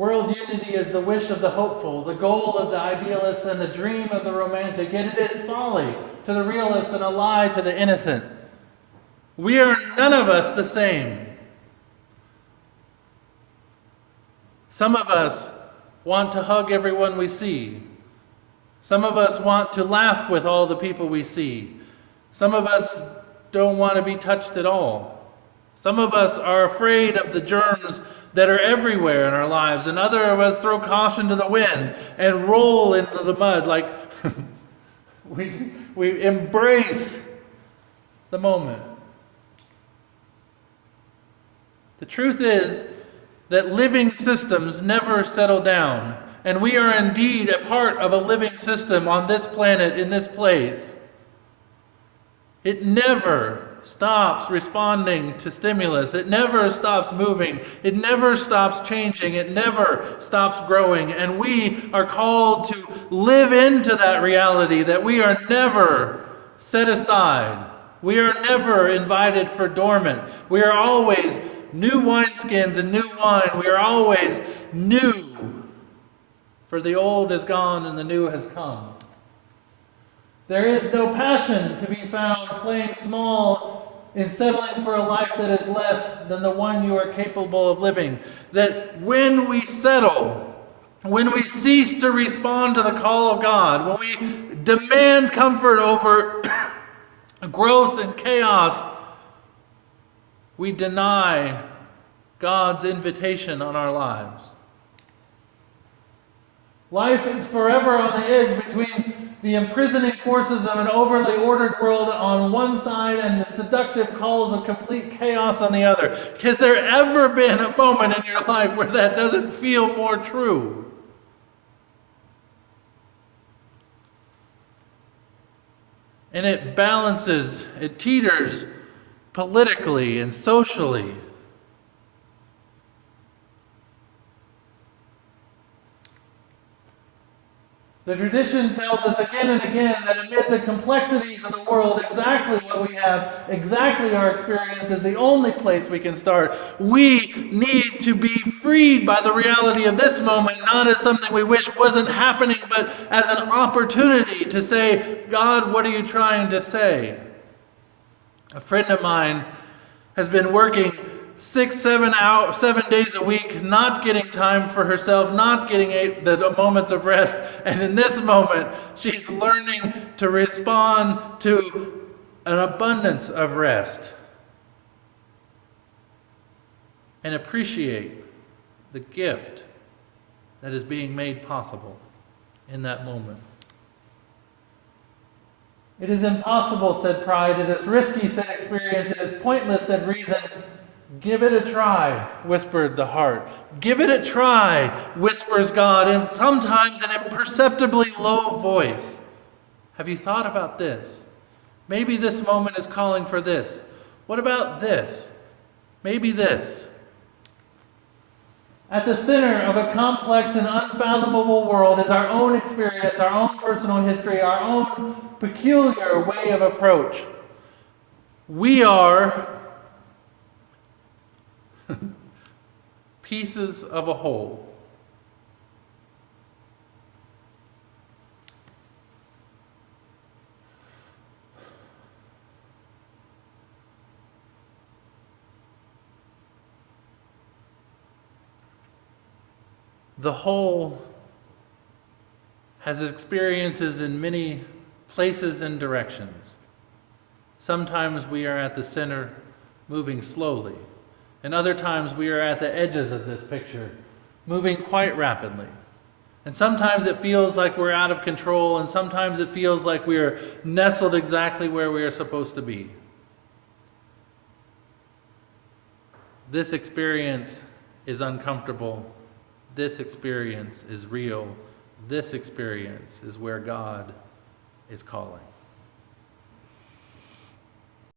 World unity is the wish of the hopeful, the goal of the idealist, and the dream of the romantic, yet it is folly to the realist and a lie to the innocent. We are none of us the same. Some of us want to hug everyone we see. Some of us want to laugh with all the people we see. Some of us don't want to be touched at all. Some of us are afraid of the germs that are everywhere in our lives, and other of us throw caution to the wind and roll into the mud like we embrace the moment. The truth is that living systems never settle down, and we are indeed a part of a living system on this planet, in this place. It never stops responding to stimulus. It never stops moving. It never stops changing. It never stops growing. And we are called to live into that reality, that we are never set aside. We are never invited for dormant. We are always new wineskins and new wine. We are always new. For the old is gone and the new has come. There is no passion to be found playing small in settling for a life that is less than the one you are capable of living. That when we settle, when we cease to respond to the call of God, when we demand comfort over growth and chaos, we deny God's invitation on our lives. Life is forever on the edge between the imprisoning forces of an overly ordered world on one side and the seductive calls of complete chaos on the other. Has there ever been a moment in your life where that doesn't feel more true? And it balances, it teeters politically and socially. The tradition tells us again and again that amid the complexities of the world, exactly what we have, exactly our experience is the only place we can start. We need to be freed by the reality of this moment, not as something we wish wasn't happening, but as an opportunity to say, God, what are you trying to say? A friend of mine has been working 7 days a week, not getting time for herself, not getting the moments of rest. And in this moment, she's learning to respond to an abundance of rest and appreciate the gift that is being made possible in that moment. It is impossible, said pride. It is risky, said experience. It is pointless, said reason. Give it a try, whispered the heart. Give it a try, whispers God, in sometimes an imperceptibly low voice. Have you thought about this? Maybe this moment is calling for this. What about this? Maybe this. At the center of a complex and unfathomable world is our own experience, our own personal history, our own peculiar way of approach. We are pieces of a whole. The whole has experiences in many places and directions. Sometimes we are at the center, moving slowly. And other times we are at the edges of this picture, moving quite rapidly. And sometimes it feels like we're out of control, and sometimes it feels like we are nestled exactly where we are supposed to be. This experience is uncomfortable. This experience is real. This experience is where God is calling.